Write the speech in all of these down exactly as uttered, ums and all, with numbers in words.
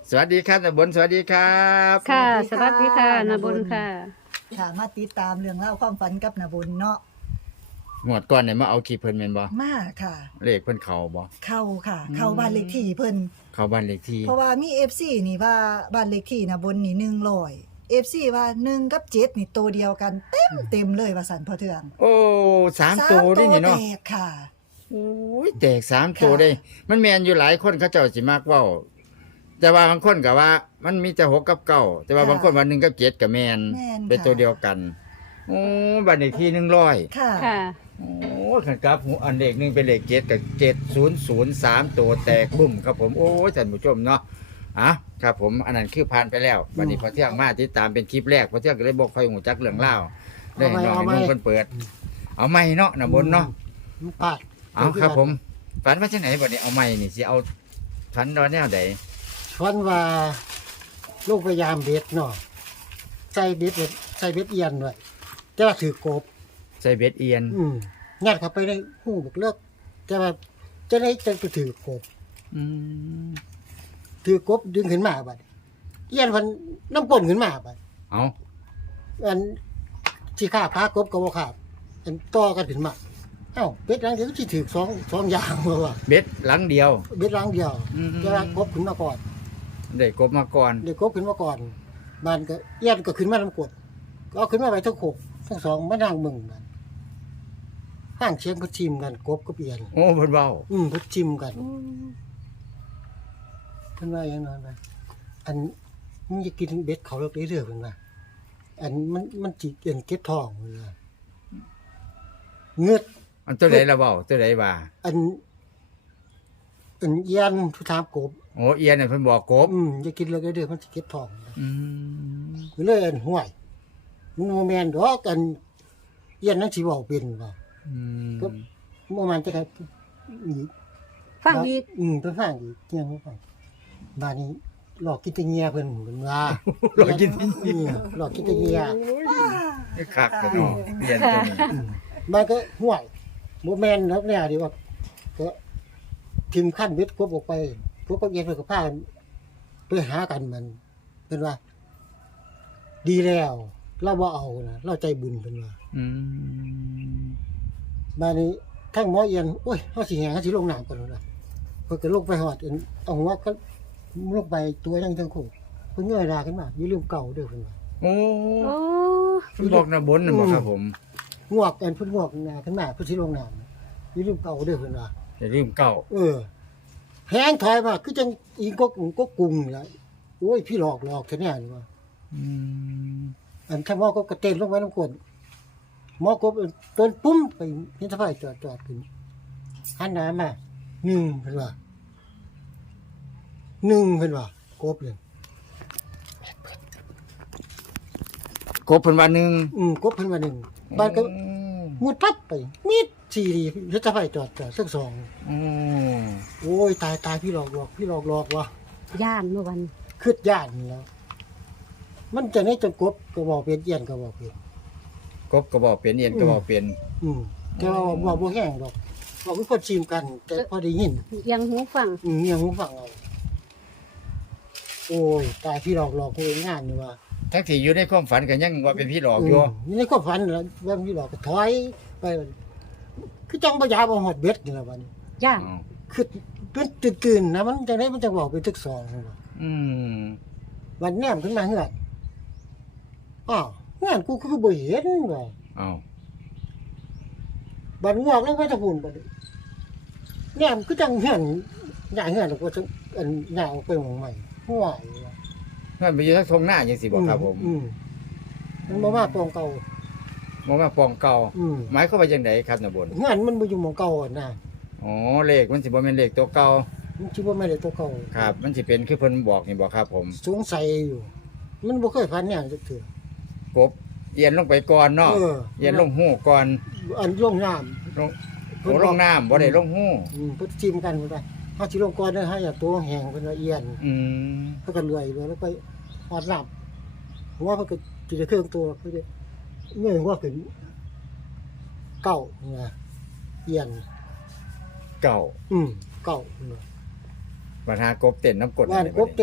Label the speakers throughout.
Speaker 1: สวัสดีครับนาบนสวัสดีครับ
Speaker 2: ค่ะ
Speaker 3: ส
Speaker 2: ส
Speaker 3: วั
Speaker 2: วั
Speaker 3: ส
Speaker 2: ส
Speaker 3: ดี
Speaker 2: ดี
Speaker 3: ค่ะ
Speaker 2: ค่ะ
Speaker 3: นา
Speaker 2: นา
Speaker 3: บุ
Speaker 2: บุ
Speaker 3: ญ
Speaker 2: ญ
Speaker 3: ค่ะ
Speaker 2: ค่ะ
Speaker 3: ค่ะมาติดตามเรื่องเล่าวความฝันกับนาบุญเนาะ
Speaker 1: หมวดก่อนเนี่ยมาเอาคลิปเพิ่นแม่นบ่
Speaker 3: มาค่ะ
Speaker 1: เลขเพิ่นเข้าบ่
Speaker 3: เข้าค่ะ
Speaker 1: อืม
Speaker 3: เข้าบ้านเลขที่เพิ่น
Speaker 1: เข้าบ้านเลขที่
Speaker 3: เพราะว่ามี เอฟ ซี นี่ว่าบ้านเลขที่นาบุญนี่หนึ่งร้อย เอฟ ซี ว่าหนึ่งกับเจ็ดนี่ตัวเดียวกันเต็มเต็มเลยว่าสันพอเทือง
Speaker 1: โอ้สามตัวได้นี่เนาะ
Speaker 3: แตกค่ะ
Speaker 1: โอ้ยแตกสาม
Speaker 3: ค่ะ
Speaker 1: ตัวได้ มันแม่นอยู่หลายคนเขาเจ้าสิมักเว้าแต่ว่าบางคนก็ว่า มันมีแต่หกกับเก้าแต่ว่าบางคนว่าหนึ่งกับเจ็ดก็แม่น
Speaker 3: แม่น
Speaker 1: เป็น
Speaker 3: ค่ะ
Speaker 1: ตัวเดียวกันโอ้บ้านเลขที่หนึ่งร้อย
Speaker 3: ค่ะ
Speaker 2: ค่ะ
Speaker 1: โอ้ขันกับหูอันเลขหนึ่งเป็นเลขเจ็ดกับเจ็ดศูนย์ศูนย์สามตัวแตกบุ้มครับผมโอ้ยท่านผู้ชมเนาะอ่ะครับผมอันนั้นคือผ่านไปแล้ววันนี้พอเที่ยงมาติดตามเป็นคลิปแรกพอเที่ยงก็เลยบอกใครหูจักเรื่องเล่าวได้ให้น้องให้นุ่งเพิ่นเปิด เอาไม้เนาะนะบนเนาะ
Speaker 4: มันพลาด
Speaker 1: เอาครับผมฝันว่าที่ไหนบ่เนี่ยเอาไม้นี่สิเอาฝันตอนแนวใด
Speaker 4: ฟันว่าลูกพยายามเบ็ดเนาะใส่เบ็ดเบ็ดใส่เบ็ดเอียนด้วยแต่ว่าถือกบ
Speaker 1: ใส่เบ็ดเอียน
Speaker 4: อืมงัดเข้าไปในหูบักเลิกแต่ว่าจะได้จะไปถือกบ
Speaker 1: อืม
Speaker 4: ถือกบดึงขึ้นมาบัดเอียนพันน้ำป่นขึ้นมาบัด
Speaker 1: เอา
Speaker 4: อันที่ข้าพากบกับบ่ขาดอันต่อกันขึ้นมาเอ้าเบ็ดหลังเดียวก็สิถือสองสองอย่างเลยว่ะ
Speaker 1: เบ็ดหลังเดียว
Speaker 4: เบ็ดหลังเดียว
Speaker 1: อืม
Speaker 4: แต่ว่ากบขึ้นมาก่อน
Speaker 1: ได้กบมาก่อน
Speaker 4: เด็กกบขึ้นมาก่อนมันก็เอียนก็ขึ้นมาลำกดก็เอาขึ้นมาไว้ทั้งหกทั้งสองมานั่งมึงกันห้างเชียงก็ชิมกันกบก็เปลี่ยน
Speaker 1: โอ้เพิ่นเว้า
Speaker 4: อืมก็ชิมกันเพิ่นว่าอย่างนั้นไปอันมึงจะกินเบ็ดเขาเลิกเรื่อยๆเพิ่นว่าอันมันมันจิเกินเก็บทองเพิ่นว่าเงือด
Speaker 1: อันตัวใดละเว้าตัวใดว่า
Speaker 4: อันอันเอียนทุกทามกบ
Speaker 1: โอ้เอียนน่ะเพิ่นบอกกบ
Speaker 4: อืมจะกินเลิกเรื่อยๆมันจะเก็บทอง
Speaker 1: อืม
Speaker 4: ก็เลยอันห่วยมันบ่แม่นดอกอันเอียนนั้นสิเว้าเป็นว่า
Speaker 1: อืม
Speaker 4: ก็เมื่อมันจะได้อีก
Speaker 2: ฟังอีก
Speaker 4: อืมไปฟังอีกเที่ยงไปบ้านนี้หลอกกินแตะเงียเพิ่นเพิ่นว่า
Speaker 1: หลอกกินแตะเงีย
Speaker 4: ออหลอกกินแตะเงีย
Speaker 1: คักแต่เนาะเอียนตัวนี้
Speaker 4: อืมมันก็ห่วยบ่แม่นดอกแน่ดิว่าก็ทิมขั้นเบ็ดกบออกไปพวกก็เย็นเพิ่นก็พากันไปหากันมันเพิ่นว่า ดีแล้ว เราบ่เอานะเราใจบุญเพิ่นว่า
Speaker 1: อืม
Speaker 4: บ้านนี้ทั้งหมอเอียนโอ้ยเฮาสิแหงเฮาสิลงน้ำก่อนแล้วนะเพิ่นก็ลงไปหอดอันเอาหัวก็ลงไปตัวยังทั้งคู่เพิ่นเงยหน้าขึ้นมาอย่าลืมเก่าเด้อเพิ่นว่า
Speaker 1: โอ้
Speaker 2: โอ้
Speaker 1: เพิ่นบอกนะบนน่ะบ่ครับผม
Speaker 4: งวกอันเพิ่นงวกหน้าขึ้นมาเพิ่นสิลงน้ำอย่าลืมเก่าเด้อเพิ่นว่า
Speaker 1: อย่าลืมเก้า
Speaker 4: เออแหงถอยมาคือจังอีกกกกกุ่งนี่ล่ะโอ้ยพี่หลอกหลอกแท้แน่นี่ว่า
Speaker 1: อืม
Speaker 4: อันถ้าหมอก็กระเต้นลงไปน้ำกวนหมอกบต้นปุ้มไปเห็นสะพายจอดจอดขึ้นหันหน้ามาหนึ่งเพิ่นว่าหนึ่งเพิ่นว่ากบเลย
Speaker 1: กบเพิ่นว่าหนึ่ง
Speaker 4: อืมกบเพิ่นว่าหนึ่งบ้านก็มุดปั๊บไปมิดสี่ดีเห็นสะพายจอดจอดทั้งสอง
Speaker 1: อืม
Speaker 4: โอ้ยตายตายพี่หลอกหลอกพี่หลอกหลอกว่ะ
Speaker 2: ย่านเมื่อวัน
Speaker 4: คืดย่านนี่แล้ว มันจะให้จนกบก็บอกเป็นเอียนก็บอกเป็น
Speaker 1: กบก็บอกเป็นเอียนก็บอกเป็น
Speaker 4: อืมแต่ว่าบอกบ่แห้งดอกบอกคือคนชิมกัน แต่พอได้ยิน
Speaker 2: ยังหูฟัง
Speaker 4: อืมยังหูฟังเอาโอ้ยตายพี่หลอกหลอกกูเองงานนี่ว่า
Speaker 1: ทั้งที่อยู่ในความฝันก็ยังว่าเป็นพี่หลอกอยู่
Speaker 4: มนี่ในความฝันแล้วว่าพี่หลอกก็ถอยไปคือจังบ่ยาบ่ฮอดเบ็ดนี่ล่ะบัดนี้
Speaker 2: ย่าน
Speaker 1: อ๋อ
Speaker 4: คือเป็นตื่นๆนะมันจังได๋มันจะบอกเป็นทึกสองนั่นว่ะ
Speaker 1: อืม
Speaker 4: วันแนมขึ้นมาเฮือนอ้าวงานกูคือบ่เห็นว่ะ
Speaker 1: เอา
Speaker 4: บัดงอกลงไปตะพูนบัดนี้แนมคือจังเฮือนหญ้าเฮือนก็จังอันหญ้าออกไปหม่องใหม่ห่วยว่ะ
Speaker 1: เพิ่นไปอยู่ทั้งทงหน้าจังซี่บ่ครับผม
Speaker 4: อืมมันบ่มาปองเก่า
Speaker 1: บ่มาปองเก่า
Speaker 4: อืม
Speaker 1: หมายความว่าจังไดครับนะบน
Speaker 4: งานมันบ่อยู่หม่องเก่าอะนะ
Speaker 1: อ๋อเลขมันสิบ่แม่นเลขตัวเก่า
Speaker 4: มันสิบ่แม่นได้ตัวเก่า
Speaker 1: ครับ มันสิเป็นคือเพิ่นบอกนี่บ่ครับผม
Speaker 4: สงสัยอยู่ มันบ่เคยฝันแนวจักเทื่อก
Speaker 1: บเอียนลงไปก่อนเนาะ
Speaker 4: เออ
Speaker 1: เอียนลงหูก่อน
Speaker 4: อันลงน้ำ
Speaker 1: ลงโอ้ลงน้ำบ่ได้ลงหู
Speaker 4: อืมเพิ่นจิ้มกันเพิ่นว่าเฮาสิลงก่อนเด้อเฮาอย่าตัวแห้งเพิ่นว่าเอียน
Speaker 1: อืม
Speaker 4: เพิ่นก็เลื่อยเลยแล้วไปฮอดน้ำหัวเพิ่นก็สิได้เครื่องตัวเพิ่นก็เมื่อหัวขึ้นเก้าเนี่ยเอียน
Speaker 1: เก่า
Speaker 4: อืมเก้าเนี่ย
Speaker 1: ปัญหากบเต้นน้ำกรด
Speaker 4: บ้าน
Speaker 1: อะไร
Speaker 4: กบเต็ด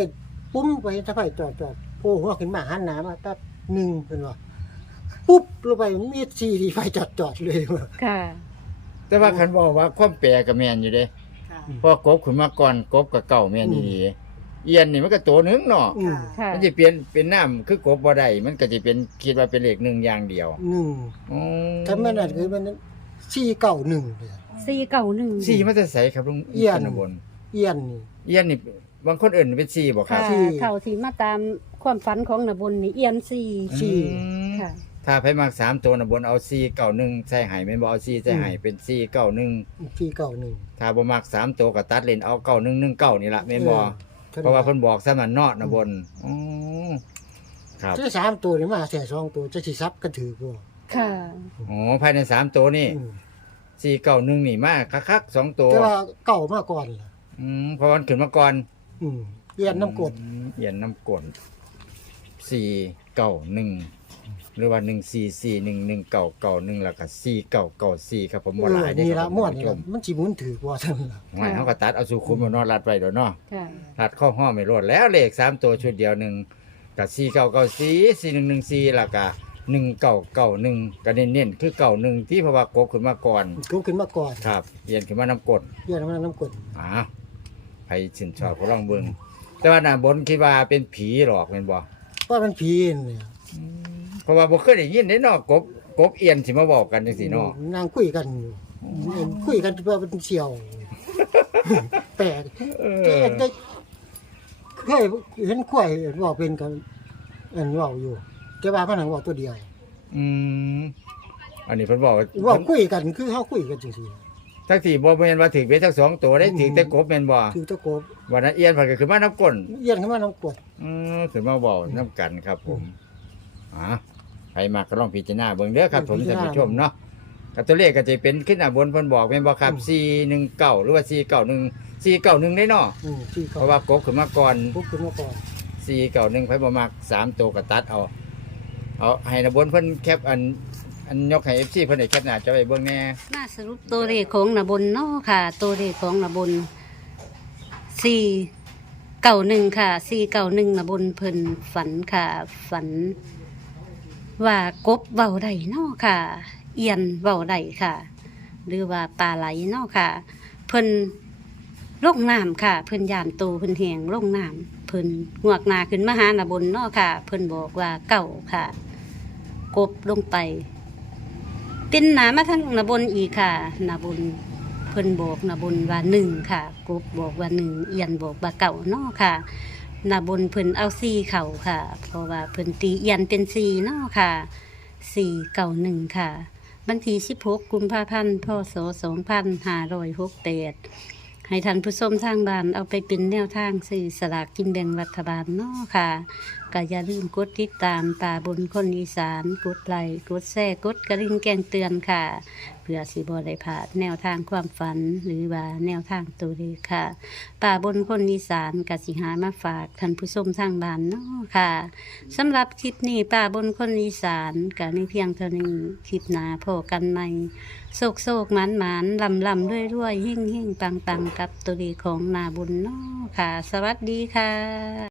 Speaker 4: ปุ้มไปถ้าไฟจอดจอดโผล่หัวขึ้นมาหันหน้ามาตัดหนึ่งเพิ่นว่าปุ๊บลงไปมีดซีที่ไฟจอดจอดเลยว่า
Speaker 2: ค่ะ
Speaker 1: แต่ว่าคันบอกว่าความแปลก็แม่นอยู่เด้
Speaker 3: ค่ะ
Speaker 1: เพราะกบขึ้นมาก่อนกบกับเก่าแม่นดีเอียนนี่มันก็ตัวหนึงเนาะ
Speaker 4: อืม
Speaker 2: ค่ะ
Speaker 1: มันสิเปลี่ยนเป็นน้ำคือกบบ่ได้มันก็สิเป็นคิดว่าเป็นเลขหนึ่งอย่างเดียว
Speaker 4: หนึ่ง
Speaker 1: อ๋อ
Speaker 4: ถ้าแม่นนั่นคือมันสี่เก้าหนึ่งเลย
Speaker 2: สี่เก้าหนึ่ง
Speaker 1: สี่มันจะใสครับลุง
Speaker 4: เอียน
Speaker 1: ชบน
Speaker 4: เอียนนี่
Speaker 1: เอียนนี่บางคนเอื่นเป็นสี่บ่ครั
Speaker 2: ค่ะ
Speaker 1: บ
Speaker 4: สี่
Speaker 2: เท่าที่มาตามความฝันของนบนนี่เอียนสี่
Speaker 4: สี่
Speaker 1: อืม
Speaker 2: ค่ะ
Speaker 1: ถ้าไผมากสามตัวนบนเอาสี่เก้าหนึ่งใส่ไห้แม่นบ่เอาสี่ใส่ไห้เป็นสี่เก้าหนึ่ง
Speaker 4: สี่เก้าหนึ่ง
Speaker 1: ถ้าบ่มักสามตัวก็ตัดเลนเอาเก้าหนึ่งหนึ่งเก้านี่ล่ะแม่นบ่เพราะว่าเพิ่นบอกซะมันเนาะนบนอ๋อครับ
Speaker 4: ที่สามตัวนี่มาแค่สองตัวจะสิซับกันถือบ่
Speaker 2: ค่ะ
Speaker 1: อ๋อภายในสามตัวนี่
Speaker 4: อืม
Speaker 1: สี่เก้าหนึ่งนี่มาคักๆสองตัว
Speaker 4: แต่ว่าเก่ามาก่อนล่ะ
Speaker 1: อืมเพราะวันขึ้นมาก่อน
Speaker 4: อืมเอียนน้ำกรด
Speaker 1: อืมเอียนน้ำกรดสี่เก้าหนึ่งหรือว่าหนึ่งสี่สี่หนึ่งหนึ่งเก้าเก้าหนึ่งแล้วก็สี่เก้าเก้าสี่ครับผมบ่หลายเด้
Speaker 4: นี่
Speaker 1: ค
Speaker 4: ละ
Speaker 1: รับ
Speaker 4: ม่วน
Speaker 1: ท่าน
Speaker 4: นี่
Speaker 1: ผู้ช
Speaker 4: ละ
Speaker 1: ม
Speaker 4: มันสิหมุนถือว่าซั่นล่ะ
Speaker 1: หมายเขาก็ตัดเอาสู่คุมมานอนรัดไปเดี๋ยวเนาะ
Speaker 2: ค่ะ
Speaker 1: รัดข้อห้อไม่รอดแล้วเลขสามตัวชุดเดียวหนึ่งกับสี่เก้าเก้าสี่สี่หนึ่งหนึ่งสี่แล้วก็หนึ่งเก้าเก้าหนึ่งก็เน้นๆคือเก้าหนึ่งที่เพราะว่ากบขึ้นมาก่อน
Speaker 4: กูขึ้นมาก่อน
Speaker 1: ครับเอียนขึ้นมาน้ำกรด
Speaker 4: เอียนมาน้ำกรด
Speaker 1: อ่าใครชื่นชอบก็ลองเบิ่งแต่ว่าหน้าบนคิดว่าเป็นผีหรอกเป็นบ่
Speaker 4: ว่ามันผีเนี่ย
Speaker 1: เพราะว่าบ่เคยได้ยินได้เนาะกบกบเอียนสิมาบอกกันจังซี่เนาะ
Speaker 4: นางคุยกันอยู่คุยกันว่าเป็นเสี่ยว แปลก
Speaker 1: เอ
Speaker 4: แก
Speaker 1: อ
Speaker 4: ได้เคยเห็นข่อยบอกเป็นกันอันเว้าอยู่แต่ว่ามันหังเว้าตัวเดียว
Speaker 1: อืมอันนี้เพิ่นบอกว่า
Speaker 4: เว้าคุยกันคือเฮาคุยกันจังซี่
Speaker 1: ทั้งที่บ่แม่นว่าถึกเบ็ดทั้งสองตัวได้ถึกแต่กบแม่นบ่
Speaker 4: คือตะโกบ
Speaker 1: วันนั้นเอียนเพิ่นก็ขึ้นมาน้ำก้น
Speaker 4: เอียนขึ้นมาน้ำกรด
Speaker 1: อือขึ้นมาเว้านํกันครับผมอ่าใครมาก็ลองพิจารณาเบิ่งเด้อครับผมท่านผู้ชมเนาะก็ตัวเลขก็จะเป็นขึ้นหน้าบนเพิ่นบอกแม่นบ่ครับสี่หนึ่งเก้าหรือว่าสี่เก้าหนึ่ง สี่เก้าหนึ่งได้เนาะ
Speaker 4: อืมที่
Speaker 1: เพ
Speaker 4: เขา
Speaker 1: ราะว่ากบขึ้นมาก่อน
Speaker 4: ปุ๊บขึ้นมาก่อน
Speaker 1: สี่เก้าหนึ่งไผบ่มักสามตัวก็ตัดเอาเอาให้หน้าบนเพิ่นแคปอันอันยกให้ เอฟ ซี เพิ่นได้แคปหน้าจอไว้เบิ่งแหน่
Speaker 2: มาสรุปตัวเลขของนบนเนาะค่ะ ตัวเลขของนบนสี่เก้าหนึ่งค่ะสี่เก้าหนึ่งนบนเพิ่นฝันค่ะ ฝัน ว่ากบเบาได้เนาะค่ะ เอียนเบาได้ค่ะ หรือว่าปลาไหลเนาะค่ะ เพิ่นลงน้ำค่ะ เพิ่นยานโตเพิ่นแหงลงน้ำเพิ่นงวกหนาขึ้นมาหาหนาบนเนาะค่ะ เพิ่นบอกว่าเก่าค่ะ กบลงไป เป็นหนามาทั้งหนาบนอีกค่ะหนาบนเพิ่นบอกหนาบนว่าหนึ่งค่ะ กบบอกว่าหนึ่งเอียนบอกว่าเก่าเนาะค่ะหนาบนเพิ่นเอาซีเข่าค่ะ เพราะว่าเพิ่นตีเอียนเป็นซีเนาะค่ะสี่เก่าหนึ่งค่ะวันที่สิบหกกุมภาพันธ์พศสองพันห้าร้อยหกแปดให้ท่านผู้ชมทางบ้านเอาไปเป็นแนวทางซื้อสลากกินแบ่งรัฐบาลเนาะค่ะก็อย่าลืมกดติดตามป่าบนคนอีสานกดไลค์กดแชร์กดกระดิ่งแจ้งเตือนค่ะ เพื่อสิบ่ได้พลาดแนวทางความฝันหรือว่าแนวทางตัวเลขค่ะป่าบนคนอีสานกสิหามาฝากท่านผู้ชมทางบ้านเนาะค่ะสำหรับคลิปนี้ป่าบนคนอีสานก็มีเพียงเท่านี้คลิปหน้าพบกันใหม่โศกโศกหมานหมานลำลำด้วยด้วยหิ่งหิ่งปังปังกับตัวเลขของนาบุญเนาะค่ะ สวัสดีค่ะ